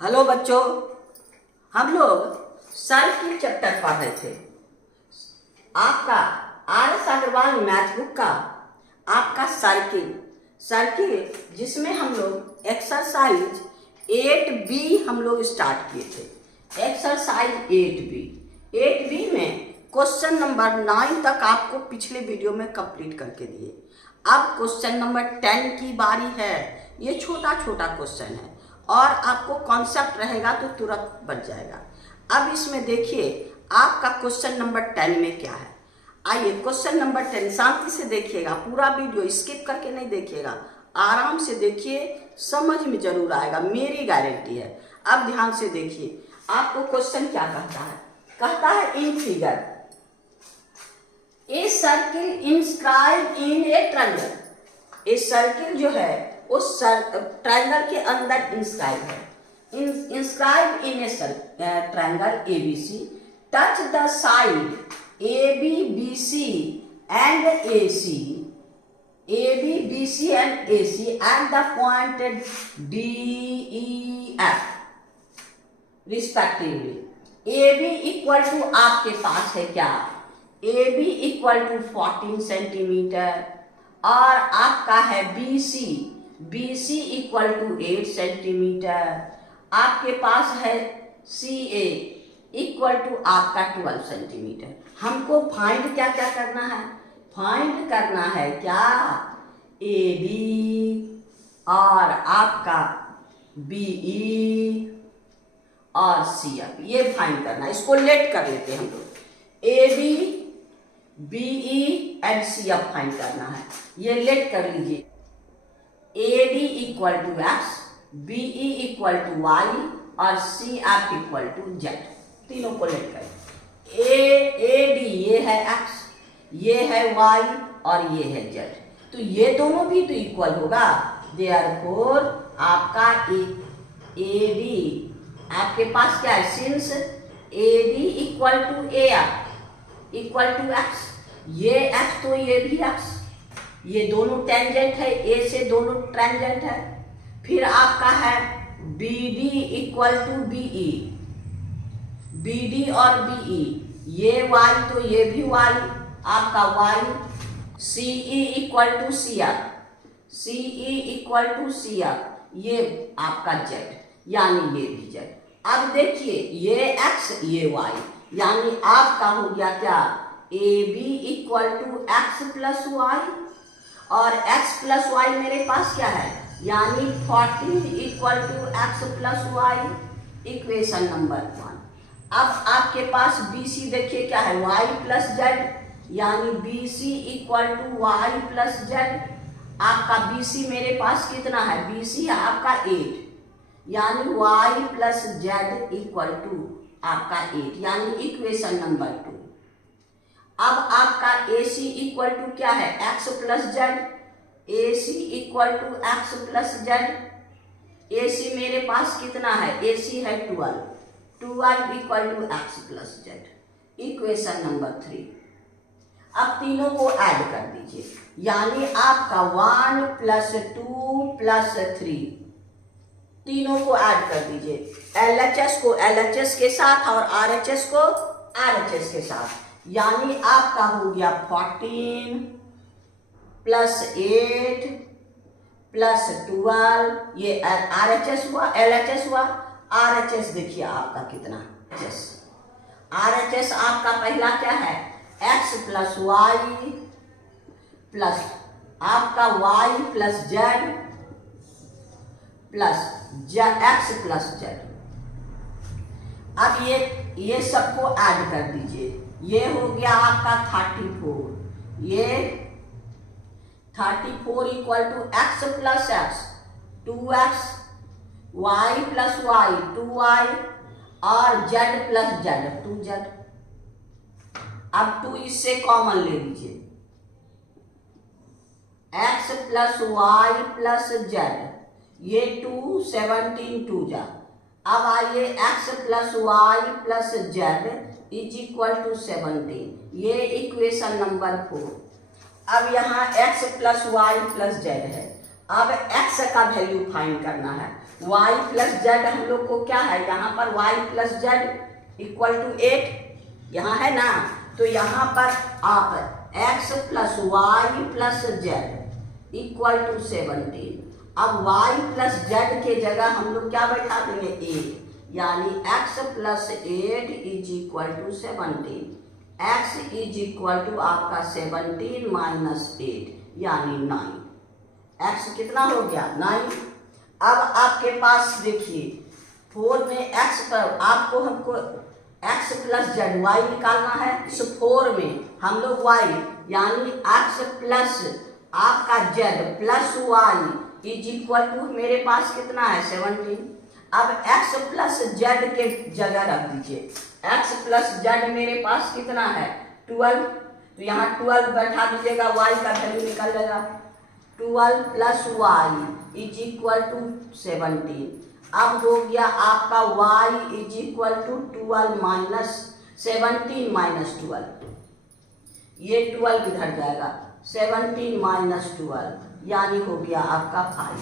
Hello बच्चों, हम लोग सर्किल चैप्टर पढ़ रहे थे। आपका आर.एस. अग्रवाल मैथ बुक का आपका सर्किल जिसमें हम लोग एक्सरसाइज 8B हम लोग स्टार्ट किए थे। एक्सरसाइज 8B में क्वेश्चन नंबर 9 तक आपको पिछले वीडियो में कंप्लीट करके दिए। अब क्वेश्चन नंबर 10 की बारी है। ये छोटा छोटा क्वेश्चन है और आपको कॉन्सेप्ट रहेगा तो तुरंत बन जाएगा। अब इसमें देखिए आपका क्वेश्चन नंबर 10 में क्या है। आइए क्वेश्चन नंबर 10 शांति से देखिएगा, पूरा वीडियो स्किप करके नहीं देखिएगा, आराम से देखिए, समझ में जरूर आएगा, मेरी गारंटी है। अब ध्यान से देखिए आपको क्वेश्चन क्या कहता है। कहता है in figure a circle inscribe in A triangle. A circle जो है उस ट्रायंगल के अंदर इंस्क्राइब है। Inscribe in A triangle ABC, touch the side AB, BC and AC, AB, BC and AC and the point DEF respectively. AB equal to आपके पास है क्या, AB इक्वल टू 14 सेंटीमीटर और आपका है BC इक्वल टू 8 सेंटीमीटर। आपके पास है CA इक्वल टू आपका 12 सेंटीमीटर। हमको फाइंड क्या क्या करना है, फाइंड करना है क्या AB और आपका BE और CF, ये फाइंड करना है। इसको लेट कर लेते हैं हम लोग। AB, BE and CF find करना है, ये लेट कर लीजिए। AD equal to X, BE equal to Y और CF इक्वल टू Z, तीनों को लेट करें। AD ये है X, ये है Y और ये है Z, तो ये दोनों भी तो इक्वल होगा। देयरफॉर आपका AD आपके पास क्या है, since AD equal to AF equal to X, ये X तो ये भी X, ये दोनों टेंजेंट है, A से दोनों टेंजेंट है। फिर आपका है BD equal to BE, BD और BE, ये Y तो ये भी Y, आपका Y। CE equal to CF, CE equal to CF, ये आपका Z, यानी ये भी Z। अब देखिए ये X ये Y, यानी आपका हो गया क्या, AB equal to X plus Y और X प्लस Y मेरे पास क्या है, यानी 14 equal to X plus Y, equation number 1। अब आपके पास BC देखिए क्या है, Y प्लस Z, यानी BC equal to Y plus Z। आपका BC मेरे पास कितना है, BC है आपका 8, यानी Y plus Z equal to आपका 8, यानी इक्वेशन नंबर 2। अब आपका AC इक्वल टू क्या है, X plus Z, AC equal to X plus Z। AC मेरे पास कितना है, AC है 12 equal to X plus Z, equation number 3। अब तीनों को ऐड कर दीजिए, यानी आपका 1 प्लस 2 प्लस 3, तीनों को ऐड कर दीजिए। LHS को LHS के साथ और RHS को RHS के साथ, यानी आपका हो गया 14 प्लस 8 प्लस 12, ये RHS हुआ, LHS हुआ। RHS देखिए आपका कितना, RHS आपका पहला क्या है, X प्लस Y प्लस आपका Y plus Z plus X plus Z। अब ये सबको ऐड कर दीजिए, ये हो गया आपका 34, ये 34 equal to X plus X 2X, Y plus Y 2Y और Z प्लस Z 2Z। अब 2 इससे कॉमन ले लीजिए, X plus Y plus Z, ये 2 17 2 जा। अब आइए X plus Y plus Z is equal to 17, ये इक्वेशन नंबर 4। अब यहाँ X plus Y plus Z है। अब X का वैल्यू फाइंड करना है, y प्लस जेड हम लोग को क्या है, यहाँ पर y plus z equal to 8 यहाँ है ना, तो यहाँ पर आप x plus y plus z equal to 17। अब y प्लस जेड के जगह हम लोग क्या बैठा देंगे 8, यानी x plus 8 is equal to 17। x is equal to आपका 17 माइनस 8 यानी 9। x कितना हो गया 9। अब आपके पास देखिए 4 में x पर आपको हमको x प्लस जेड वाई निकालना है। इस 4 में हम लोग y यानी x प्लस आपका z plus y is equal to मेरे पास कितना है 17। अब x प्लस जेड के जगह रख दीजिए, x प्लस जेड मेरे पास कितना है 12, तो यहाँ 12 बैठा दीजिएगा, y का वैल्यू निकल जाएगा 12 plus y is equal to 17। अब हो गया आपका y is equal to 12 minus 17 minus 12, ये 12 इधर जाएगा 17 माइनस 12 यानी हो गया आपका 5।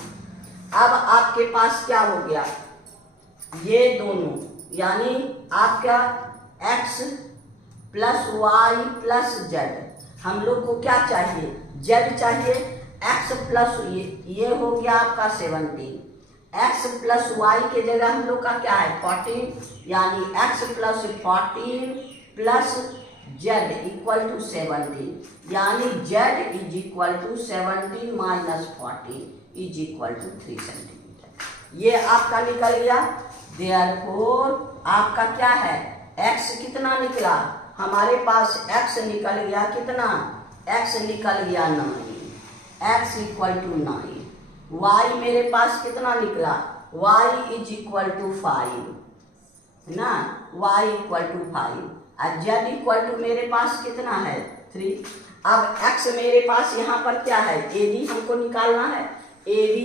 अब आपके पास क्या हो गया, ये दोनों यानी आपका x plus y plus z, हम लोग को क्या चाहिए z चाहिए, x प्लस ये हो गया आपका 17, x प्लस वाई के जगह हम लोग का क्या है 14, यानी x plus 14 plus z equal to 17, यानी z is equal to 17 minus 14 is equal to 3 centimetre. ये आपका निकल गया। देयरफॉर आपका क्या है x कितना निकला, हमारे पास x निकल गया कितना, x निकल गया 9, x इक्वल टू 9। y मेरे पास कितना निकला, y इज इक्वल टू 5 ना, y इक्वल टू 5 और z इक्वल टू मेरे पास कितना है 3। अब x मेरे पास यहाँ पर क्या है AD हमको निकालना है, AD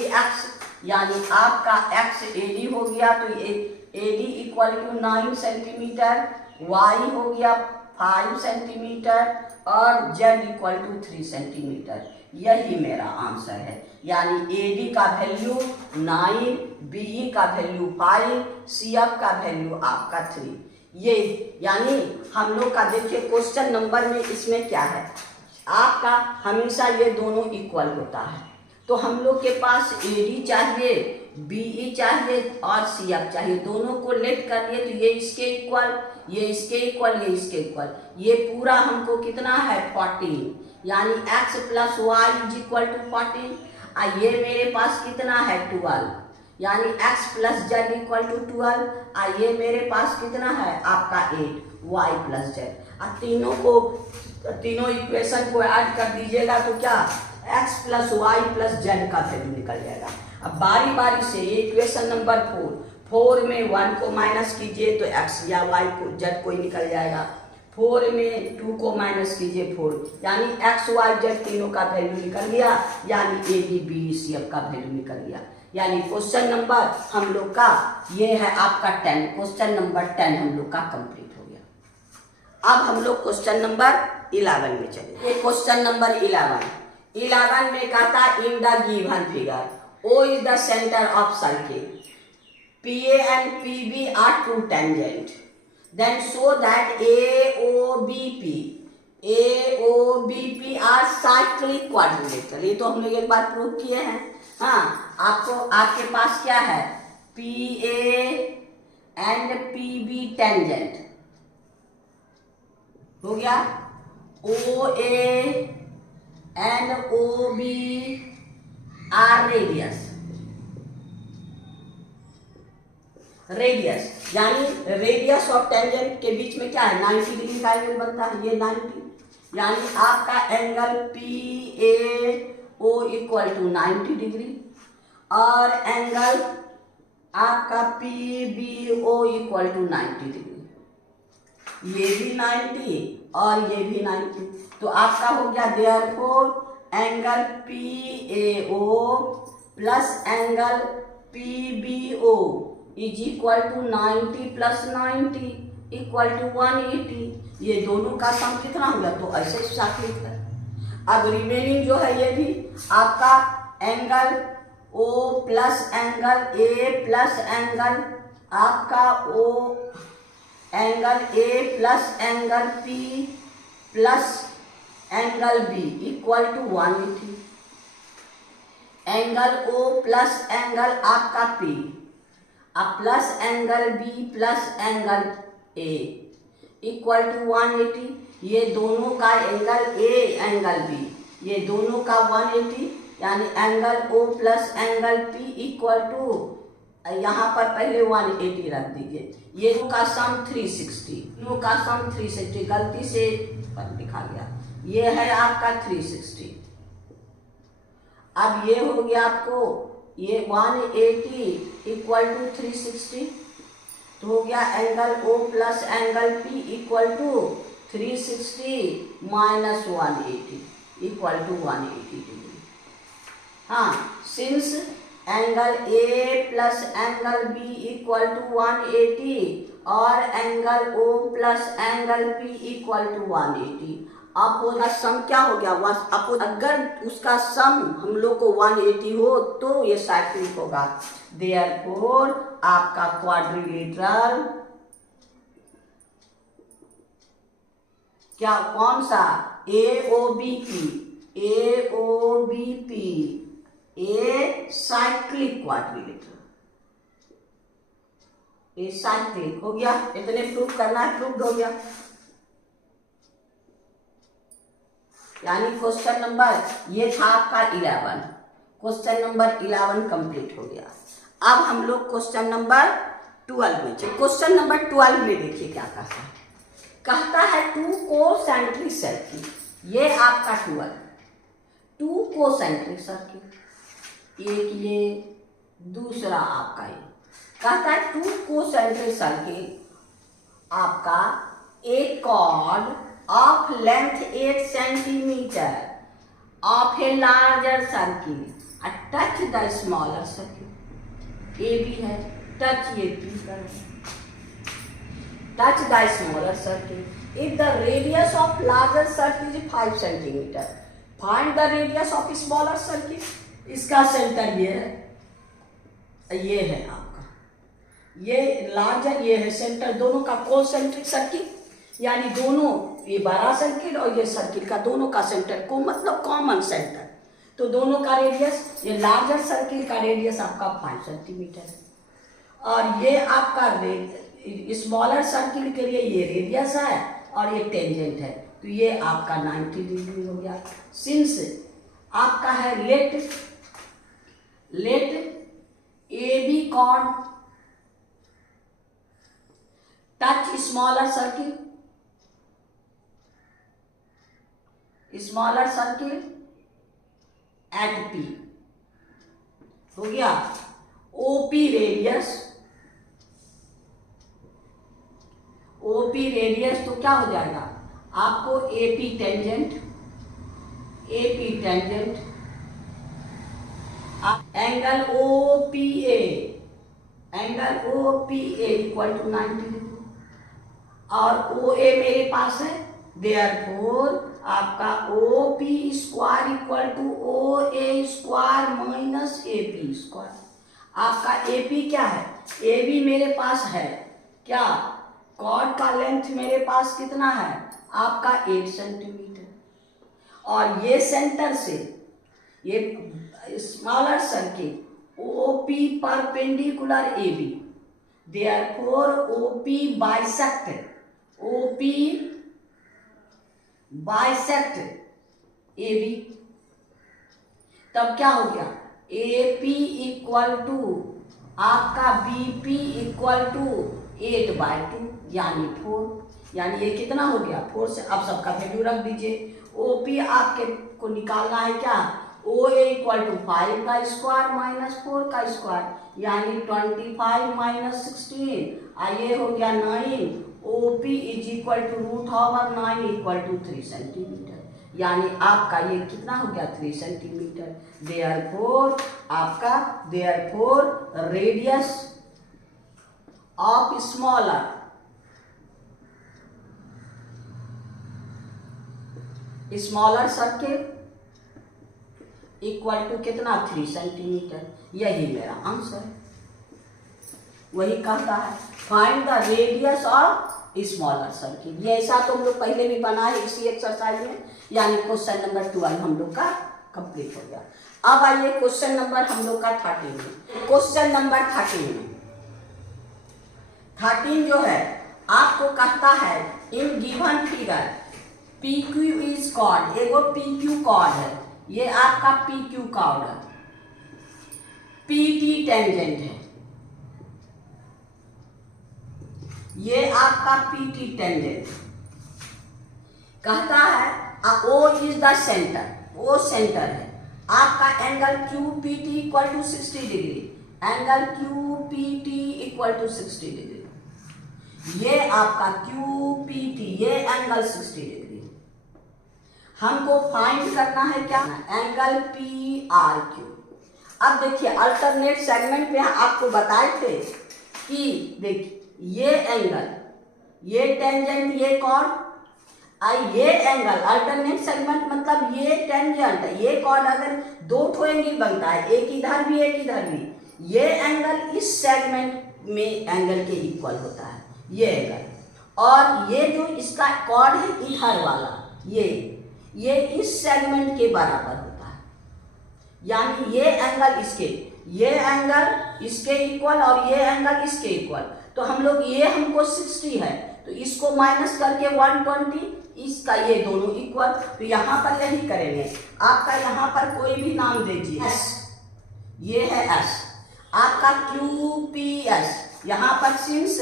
यानी आपका x AD हो गया, तो AD equal to 9 centimetre, y हो गया 5 सेंटीमीटर और z इक्वल टू 3 सेंटीमीटर। यही मेरा आंसर है, यानी AD का वैल्यू 9, BE का वैल्यू 5, CF का वैल्यू आपका 3। ये यानी हम लोग का देखिए क्वेश्चन नंबर में इसमें क्या है, आपका हमेशा ये दोनों इक्वल होता है, तो हम लोग के पास AD चाहिए, BE चाहिए और CF चाहिए, दोनों को लेट कर लिए तो ये इसके इक्वल, ये इसके इक्वल, ये इसके इक्वल, ये पूरा हमको कितना है 14, यानी x plus y is equal to 14 और ये मेरे पास कितना है 12, यानी x plus z equal to 12 और ये मेरे पास कितना है आपका 8 y प्लस जेड। और तीनों इक्वेशन को ऐड कर दीजिएगा तो क्या x plus y plus z का वैल्यू निकल जाएगा। अब बारी बारी से ये इक्वेशन नंबर 4 में 1 को माइनस कीजिए तो x या y को जेड कोई निकल जाएगा, 4 में 2 को माइनस कीजिए 4, यानी x y z तीनों का वैल्यू निकल गया, यानी AD BE CF का वैल्यू निकल गया। यानी क्वेश्चन नंबर हम लोग का ये है आपका 10, क्वेश्चन नंबर 10 हम लोग का कंप्लीट हो गया। अब हम लोग क्वेश्चन नंबर 11 में चले। ये क्वेश्चन नंबर 11 में कहता in the given figure O is the centre of circle, PA and PB are two tangent, then show that AOBP are cyclic quadrilateral। ये तो हम लोग एक बार प्रूव किए हैं। हाँ, आपको आपके पास क्या है PA and PB टेंजेंट हो गया, OA and OB are radius यानी रेडियस और टेंजेंट के बीच में क्या है 90 डिग्री का एंगल बनता है, ये 90, यानी आपका angle PAO equal to 90 degree और एंगल आपका PBO इक्वल टू 90 डिग्री, ये भी 90 और ये भी 90, तो आपका हो गया therefore angle PAO plus angle PBO is equal to 90 plus 90 equal to 180। ये दोनों का सम कितना हो गया, तो ऐसे साथ लिखा है। अब रिमेनिंग जो है ये भी आपका angle O plus angle A plus angle आपका O angle A plus angle P plus angle B equal to 180। Angle O plus angle आपका पी अब plus angle B plus angle A equal to 180। ये दोनों का angle A angle B ये दोनों का 180 यानी angle O plus angle P equal to यहाँ पर पहले 180 रख दीजिए। ये का सम 360 दोनों का सम 360 गलती से लिखा गया। ये है आपका 360। अब ये हो गया आपको ये 180 इक्वल टू 360 तो हो गया angle O plus angle P equal to 360 minus 180 equal to 180 degree. हाँ, since angle A plus angle B equal to 180 और angle O plus angle P equal to 180। अब वो सम क्या हो गया अब अगर उसका सम हम लोग को 180 हो तो ये साइक्लिक होगा। देयरफॉर आपका क्वाड्रिलेटरल क्या कौन सा AOBP a cyclic quadrilateral a cyclic हो गया। इतने प्रूफ करना है, प्रूफ हो गया। यानी क्वेश्चन नंबर ये था आपका 11। क्वेश्चन नंबर 11 कंप्लीट हो गया। अब हम लोग क्वेश्चन नंबर 12 में चलिए। क्वेश्चन नंबर 12 में देखिए क्या कहता है 2 कोसेंट्रिक सर्किल। ये आपका 12 2 कोसेंट्रिक सर्किल एक ये दूसरा आपका ये कहता है 2 कोसेंट्रिक सर्किल आपका एक cord of length 8 centimeter of a larger circle touch the smaller circle। A भी है touch ये भी कर touch the smaller circle if the radius of larger circle is 5 centimeter find the radius of smaller circle। इसका centre ये है आपका ये लार्जर ये है सेंटर दोनों का कोसेंट्रिक सर्किल यानी दोनों ये बड़ा सर्किल और ये सर्किल का दोनों का सेंटर को मतलब कॉमन सेंटर तो दोनों का रेडियस ये लार्जर सर्किल का रेडियस आपका 5 सेंटीमीटर है और ये आपका स्मॉलर सर्किल के लिए ये रेडियस है और ये टेंजेंट है तो ये आपका 90 डिग्री हो गया। सिंस आपका है let A B chord touch smaller circle at P हो गया। OP रेडियस तो क्या हो जाएगा आपको AP tangent angle OPA equal to 90 degree और OA मेरे पास है देयरफॉर आपका OP square equal to OA square minus AP square. आपका AP क्या है AB मेरे पास है क्या कॉर्ड का लेंथ मेरे पास कितना है आपका 8 सेंटीमीटर और ये सेंटर से ये smaller circle OP perpendicular AB therefore OP bisect AB तब क्या हो गया AP इक्वल टू आपका BP इक्वल टू 8/2 यानी 4 यानी ये कितना हो गया 4 से अब सबका वैल्यू रख दीजिए। OP आपके को निकालना है क्या OA इक्वल टू 5 का स्क्वायर माइनस 4 का स्क्वायर यानी 25 माइनस 16 ये हो गया 9। OP is equal to √9 equal to 3 centimetre यानी आपका ये कितना हो गया 3 centimetre. Therefore radius of smaller circle equal to कितना 3 सेंटीमीटर। यही मेरा आंसर है। वही कहता है find the radius of smaller circle. ये ऐसा तो हम लोग पहले भी बनाए इसी एक्सरसाइज में, यानी क्वेश्चन नंबर 12 हम लोग का कंप्लीट हो गया। अब आइए क्वेश्चन नंबर हम लोग का 13 में। क्वेश्चन नंबर 13 जो है आपको कहता है in given figure P Q is chord, एगो पी क्यू कॉर्ड है, ये आपका पी क्यू कॉर्ड है, पी टी टेंजेंट है, ये आपका पी टी टेंजेंट कहता है ओ इज द सेंटर, वो सेंटर है। आपका angle Q P T equal to 60 degree, angle Q P T equal to 60 degree. ये आपका क्यू पी टी, ये एंगल 60 डिग्री। हमको फाइंड करना है क्या, एंगल पी आर क्यू। अब देखिए अल्टरनेट सेगमेंट में आपको बताए थे कि देखिए ये एंगल, ये टेंजेंट, ये कॉर्ड, ये एंगल अल्टरनेट सेगमेंट मतलब ये टेंजेंट, ये कॉर्ड अगर दो ठो एंगल बनता है, एक इधर भी एक इधर भी, ये एंगल इस सेगमेंट में एंगल के इक्वल होता है, ये एंगल। और ये जो इसका कॉर्ड है इधर वाला, ये इस सेगमेंट के बराबर होता है, यानी ये एंगल इसके, ये एंगल इसके इक्वल और ये एंगल इसके इक्वल। तो हम लोग ये हमको 60 है तो इसको माइनस करके 120, इसका ये दोनों इक्वल। तो यहाँ पर यही करेंगे, आपका यहाँ पर कोई भी नाम दीजिए एस, ये है एस, आपका क्यू पी एस, यहाँ पर सिंस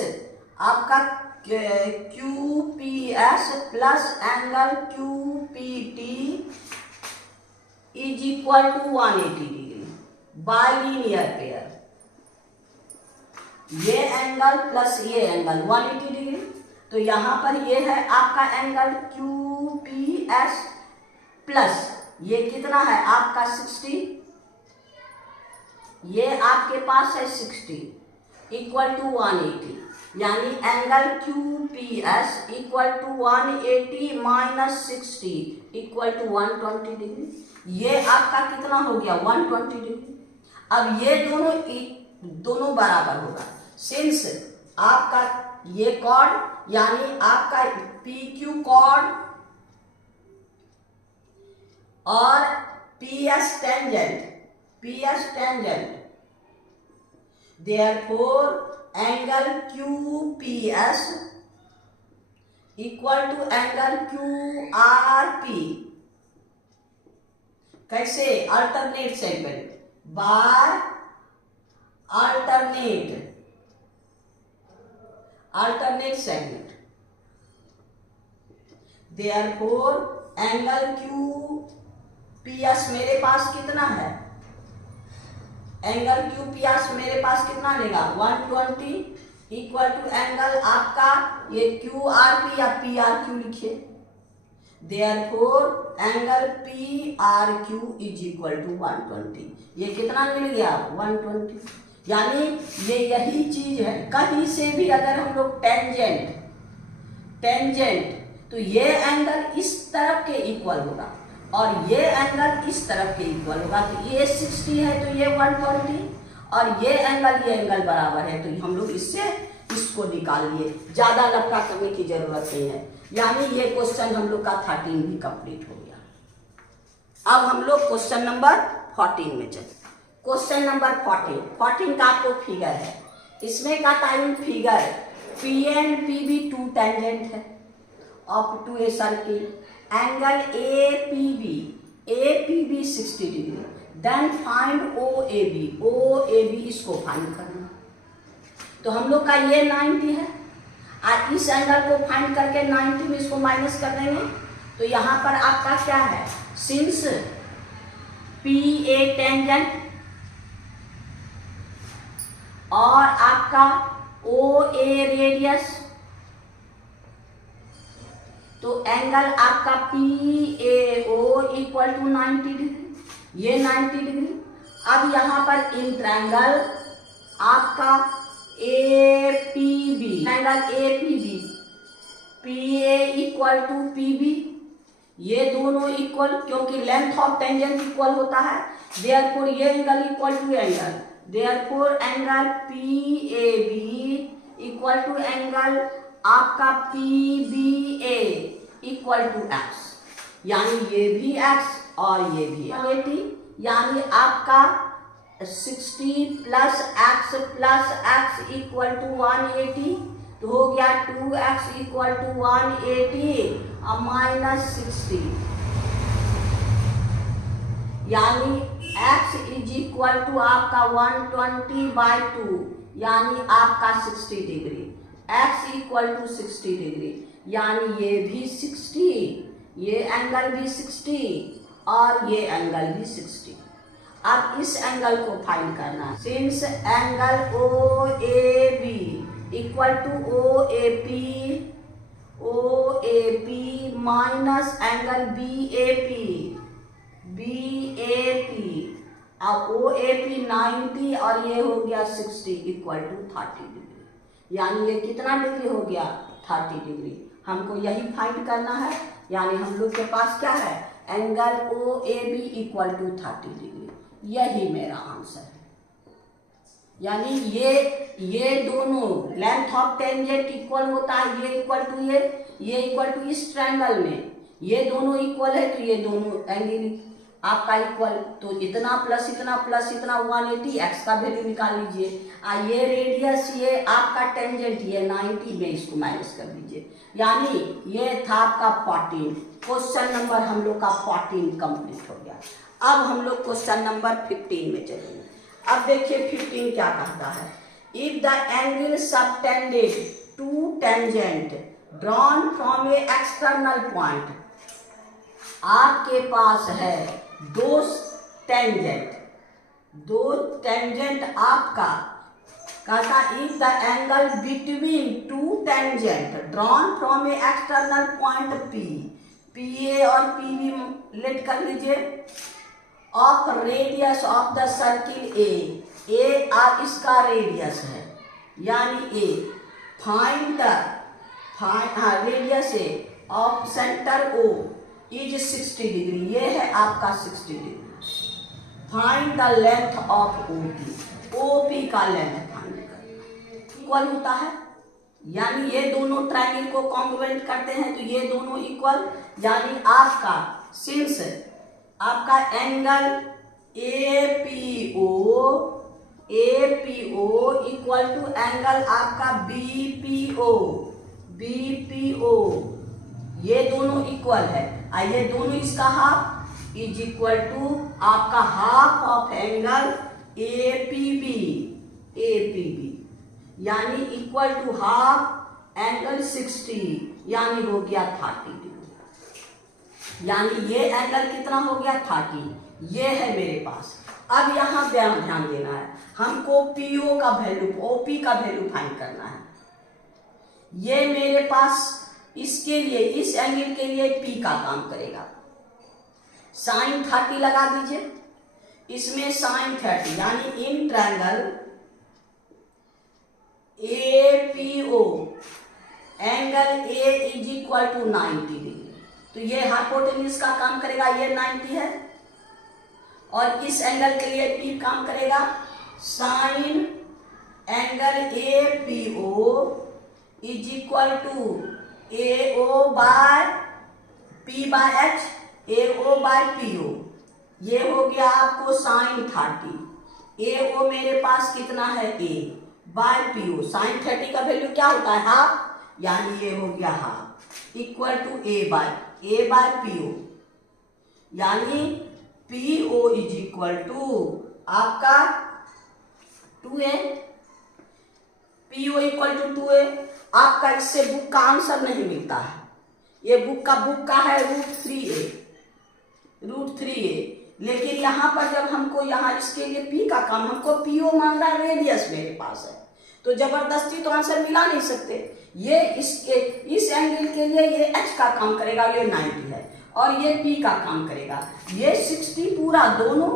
आपका Q P S plus angle Q P T is equal to 180 degree by linear pair. ये एंगल प्लस ये एंगल 180 डिग्री। तो यहाँ पर ये है आपका angle Q P S plus ये कितना है आपका 60, ये आपके पास है 60 इक्वल टू 180, यानी angle Q P S equal to 180 minus 60 equal to 120 degree. ये आपका कितना हो गया 120 डिग्री। अब ये दोनों बराबर होगा, सिंस आपका ये कॉर्ड यानी आपका पी क्यू कॉर्ड और P S tangent, therefore angle Q P S equal to angle Q R P. कैसे, alternate segment by alternate segment, therefore angle Q P S मेरे पास कितना है, एंगल क्यू पी एस मेरे पास कितना लेगा 120 इक्वल टू एंगल आपका ये क्यू आर पी या पी आर क्यू लिखिए, therefore angle P R Q is equal to 120। ये कितना मिल गया 120, यानी ये यही चीज है। कहीं से भी अगर हम लोग टेंजेंट तो ये एंगल इस तरफ के इक्वल होगा और ये एंगल इस तरफ के इक्वल होगा। तो ये 60 है तो ये 120 और ये एंगल बराबर है, तो हम लोग इसको निकाल लिए, ज्यादा लफड़ा करने की जरूरत नहीं है। यानी ये क्वेश्चन हम लोग का 13 भी कंप्लीट हो गया। अब हम लोग क्वेश्चन नंबर 14 में चलते। क्वेश्चन नंबर 14 का आपको फिगर है, इसमें का time figure P and P B two tangent है up to a circle, angle A P B 60 degree, then find O A B इसको फाइंड करना। तो हम लोग का ये 90 है और इस एंगल को फाइंड करके 90 में इसको माइनस कर देंगे। तो यहाँ पर आपका क्या है, सिंस पी ए टेंजेंट और आपका ओ ए रेडियस, तो एंगल आपका P A O equal to 90 degree, ये 90 डिग्री। अब यहाँ पर इन ट्रायंगल आपका A P B, angle A P B, P A equal to P B, ये दोनों इक्वल, क्योंकि लेंथ ऑफ टेंजेंट इक्वल होता है, देयरफॉर ये angle equal to angle, therefore angle PAB equal to angle आपका PBA equal to x, यानी ये भी x और ये भी 180, यानी आपका 60 प्लस x इक्वल टू 180, तो हो गया 2x इक्वल टू 180 और माइनस 60, यानी x इज इक्वल टू आपका 120/2, यानी आपका 60 degree, x equal to 60 degree, यानी ये भी 60, ये एंगल भी 60 और ये एंगल भी 60। अब इस एंगल को फाइंड करना है। Since angle OAB equal to OAP minus angle BAP, अब OAP 90 और ये हो गया 60 इक्वल टू 30 डिग्री, यानी ये कितना डिग्री हो गया 30 डिग्री। हमको यही फाइंड करना है, यानी हम लोग के पास क्या है, angle OAB equal to 30 degree, यही मेरा आंसर है। यानी ये दोनों लेंथ ऑफ टेंजेंट इक्वल होता है, ये इक्वल टू ये इक्वल टू इस ट्रायंगल में ये दोनों इक्वल है, तो ये दोनों एंगल आपका इक्वल, तो इतना प्लस इतना 180, x का वैल्यू निकाल लीजिए। ये रेडियस, ये आपका टेंजेंट, ये 90 में इसको माइनस कर दीजिए, यानी ये था आपका 14। क्वेश्चन नंबर हम लोग का 14 कंप्लीट हो गया। अब हम लोग क्वेश्चन नंबर 15 में चलेंगे। अब देखिए 15 क्या कहता है, if the angle subtended to tangent drawn from a external point, आपके पास है दो टेंजेंट आपका कहता, if the angle between two tangent drawn from a external point PA और PB लेट कर लीजिए, of radius of the circle A और इसका रेडियस है, यानी A, find radius A of centre O is 60 degree, ये है आपका 60 degree. Find the length of OP का लेंथ फाइंड करना, इक्वल होता है, यानी ये दोनों ट्रायंगल को कॉन्ग्रुएंट करते हैं, तो ये दोनों इक्वल, यानी आपका सिंस आपका angle APO equal to angle आपका BPO, ये दोनों इक्वल है, ये दोनों इसका हाफ इज इक्वल टू आपका हाफ ऑफ एंगल APB, यानी इक्वल टू हाफ एंगल 60, यानी हो गया 30 डिग्री, यानी ये एंगल कितना हो गया 30, ये है मेरे पास। अब यहाँ ध्यान देना है, हमको PO का वैल्यू, OP का वैल्यू फाइंड करना है। ये मेरे पास इसके लिए, इस एंगल के लिए P का काम करेगा, sin 30 लगा दीजिए, इसमें sin 30, यानी in triangle APO angle A is equal to 90 degree, तो ये हाइपोटेन्यूज का काम करेगा, ये 90 है, और इस एंगल के लिए P काम करेगा, sine angle APO is equal to AO by P/H, AO by PO, ये हो गया आपको sin 30, AO मेरे पास कितना है A बाय PO, sin 30 का वैल्यू क्या होता है हाफ, यानी ये हो गया half equal to A by PO, यानी PO इज इक्वल टू आपका 2A, PO equal to 2A। आपका इससे बुक का आंसर नहीं मिलता है, ये बुक का है √3a, लेकिन यहाँ पर जब हमको यहाँ इसके लिए P का काम, हमको PO मांग रहा है, रेडियस मेरे पास है, तो जबरदस्ती तो आंसर मिला नहीं सकते। ये इस एंगल के लिए ये H का काम करेगा, ये 90 है, और ये P का काम करेगा, ये 60, पूरा दोनों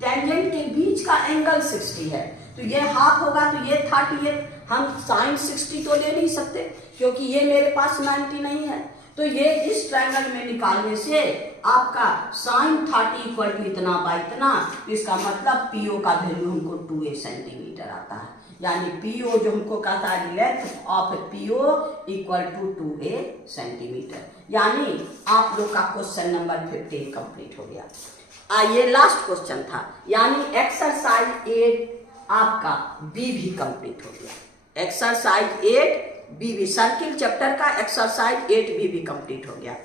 टेंजेंट के बीच का एंगल 60 है, तो ये हाफ होगा, तो ये 30 है। हम sin 60 तो ले नहीं सकते, क्योंकि ये मेरे पास 90 नहीं है, तो ये इस ट्रायंगल में निकालने से आपका sin 30 इक्वल टू इतना बाई इतना, इसका मतलब PO का वैल्यू हमको 2a सेंटीमीटर आता है। यानी PO जो हमको कहता है length of PO equal to 2a centimetre. यानी आप लोग का क्वेश्चन नंबर 15 कंप्लीट हो गया। ये लास्ट क्वेश्चन था, यानी एक्सरसाइज 8 आपका बी भी कंप्लीट हो गया। एक्सरसाइज 8 बी सर्किल चैप्टर का एक्सरसाइज 8 भी कंप्लीट हो गया।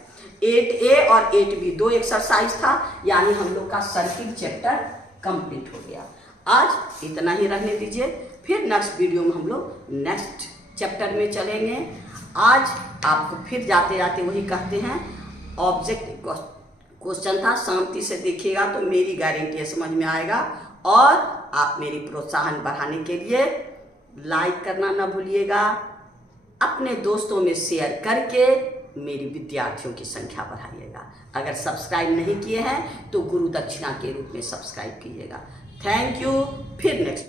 8A और 8B 2 एक्सरसाइज था, यानी हम लोग का सर्किल चैप्टर कंप्लीट हो गया। आज इतना ही रहने दीजिए, फिर नेक्स्ट वीडियो में हम लोग नेक्स्ट चैप्टर में चलेंगे। आज आपको फिर जाते जाते वही कहते हैं, ऑब्जेक्ट क्वेश्चन था, शांति से देखिएगा तो मेरी गारंटी है समझ में आएगा। और आप मेरी प्रोत्साहन बढ़ाने के लिए लाइक करना ना भूलिएगा, अपने दोस्तों में शेयर करके मेरी विद्यार्थियों की संख्या बढ़ाइएगा। अगर सब्सक्राइब नहीं किए हैं तो गुरु दक्षिणा के रूप में सब्सक्राइब कीजिएगा। Thank you. फिर नेक्स्ट